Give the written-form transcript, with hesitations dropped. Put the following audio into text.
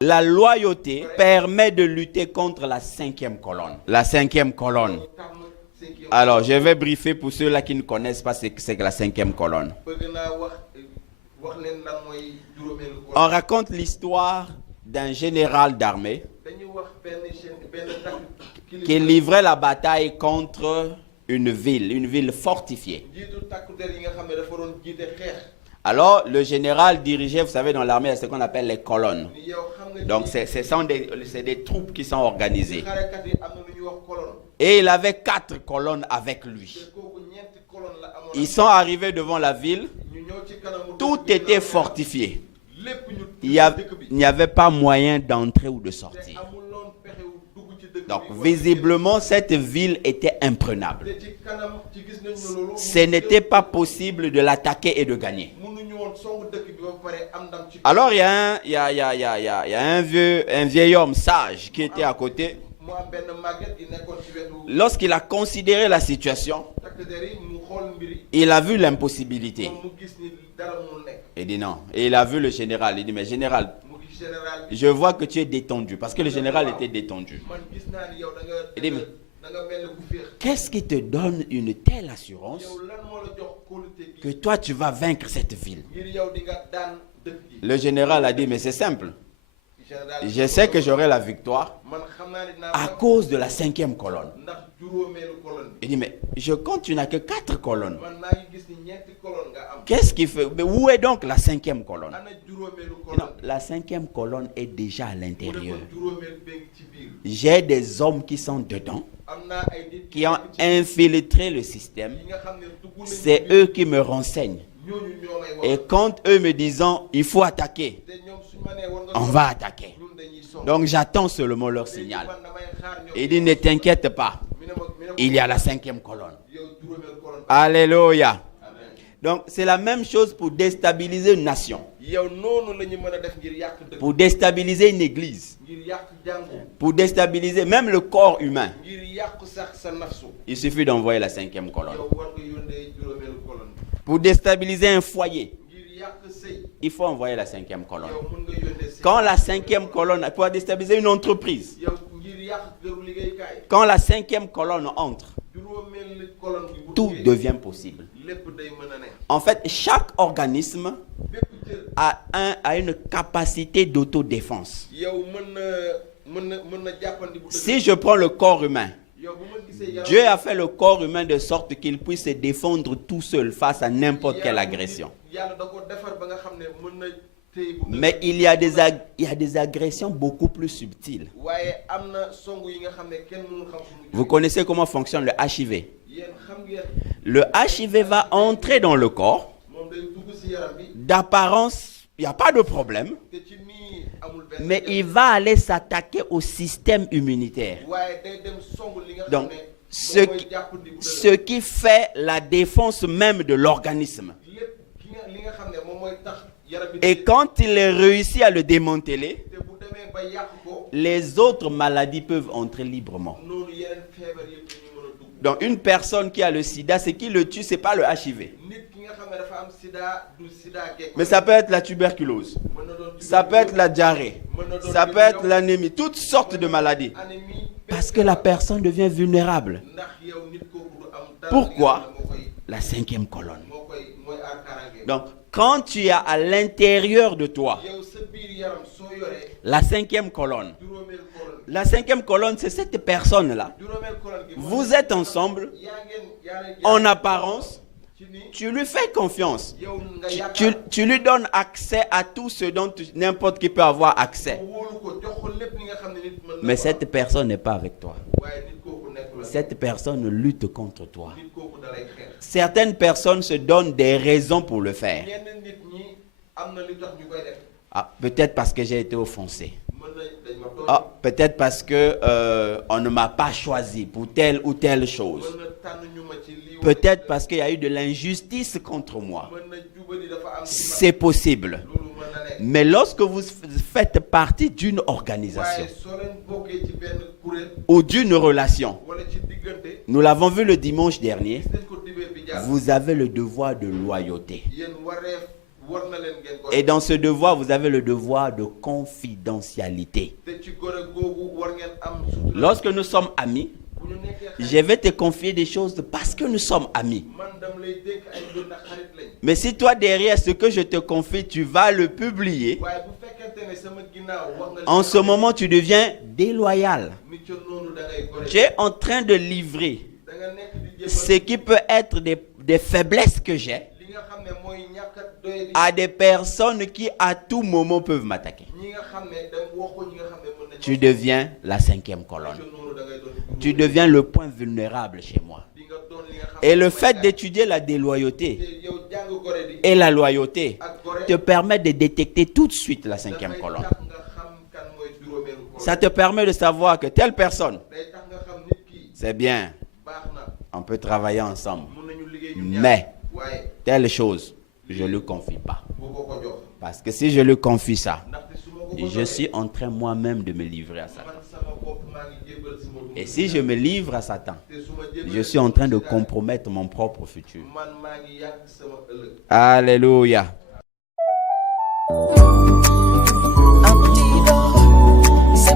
La loyauté permet de lutter contre la cinquième colonne. La cinquième colonne. Alors, je vais briefer pour ceux-là qui ne connaissent pas ce que c'est que la cinquième colonne. On raconte l'histoire d'un général d'armée qui livrait la bataille contre une ville fortifiée. Alors, le général dirigeait, vous savez, dans l'armée, ce qu'on appelle les colonnes. Donc, c'est des troupes qui sont organisées. Et il avait 4 colonnes avec lui. Ils sont arrivés devant la ville. Tout était fortifié. Il n'y avait pas moyen d'entrer ou de sortir. Donc, visiblement, cette ville était imprenable. Ce n'était pas possible de l'attaquer et de gagner. Alors, il y a un vieil homme sage qui était à côté. Lorsqu'il a considéré la situation, il a vu l'impossibilité. Il dit non. Et il a vu le général. Il dit, mais général, je vois que tu es détendu. Parce que le général était détendu. Il dit, mais qu'est-ce qui te donne une telle assurance que toi tu vas vaincre cette ville? Le général a dit, mais c'est simple. Je sais que j'aurai la victoire à cause de la 5e colonne. Il dit, mais je compte, tu n'as que 4 colonnes. Qu'est-ce qui fait? Mais où est donc la 5e colonne? Non, la 5e colonne est déjà à l'intérieur. J'ai des hommes qui sont dedans, qui ont infiltré le système. C'est eux qui me renseignent. Et quand eux me disent, il faut attaquer, on va attaquer. Donc j'attends seulement leur signal. Il dit, ne t'inquiète pas, il y a la 5e colonne. Alléluia. Donc c'est la même chose pour déstabiliser une nation, pour déstabiliser une église, pour déstabiliser même le corps humain. Il suffit d'envoyer la 5e colonne. Pour déstabiliser un foyer, il faut envoyer la 5e colonne. Quand la 5e colonne, pour déstabiliser une entreprise, quand la 5e colonne entre, tout devient possible. En fait, chaque organisme a une capacité d'autodéfense. Si je prends le corps humain, Dieu a fait le corps humain de sorte qu'il puisse se défendre tout seul face à n'importe quelle agression. Mais il y a des agressions beaucoup plus subtiles. Vous connaissez comment fonctionne le HIV? Le HIV va entrer dans le corps. D'apparence, il n'y a pas de problème. Mais il va aller s'attaquer au système immunitaire. Donc, ce qui fait la défense même de l'organisme. Et quand il réussit à le démanteler, les autres maladies peuvent entrer librement. Donc, une personne qui a le sida, ce qui le tue, ce n'est pas le HIV. Mais ça peut être la tuberculose, ça peut être la diarrhée, ça peut être l'anémie, toutes sortes de maladies. Parce que la personne devient vulnérable. Pourquoi? La 5e colonne. Donc, quand tu as à l'intérieur de toi la 5e colonne, la 5e colonne, c'est cette personne-là. Vous êtes ensemble, en apparence, tu lui fais confiance. Tu lui donnes accès à tout ce dont n'importe qui peut avoir accès. Mais cette personne n'est pas avec toi. Cette personne lutte contre toi. Certaines personnes se donnent des raisons pour le faire. Peut-être parce que j'ai été offensé. Peut-être parce que on ne m'a pas choisi pour telle ou telle chose. Peut-être parce qu'il y a eu de l'injustice contre moi. C'est possible. Mais lorsque vous faites partie d'une organisation ou d'une relation, nous l'avons vu le dimanche dernier, vous avez le devoir de loyauté. Et dans ce devoir, vous avez le devoir de confidentialité. Lorsque nous sommes amis, je vais te confier des choses parce que nous sommes amis. Mais si toi, derrière ce que je te confie, tu vas le publier, en ce moment, tu deviens déloyal. Tu es en train de livrer ce qui peut être des faiblesses que j'ai à des personnes qui à tout moment peuvent m'attaquer. Tu deviens la 5e colonne. Tu deviens le point vulnérable chez moi. Et le fait d'étudier la déloyauté et la loyauté te permet de détecter tout de suite la 5e colonne. Ça te permet de savoir que telle personne, c'est bien, on peut travailler ensemble. Mais telle chose, je ne lui confie pas. Parce que si je lui confie ça, je suis en train moi-même de me livrer à Satan. Et si je me livre à Satan, je suis en train de compromettre mon propre futur. Alléluia. C'est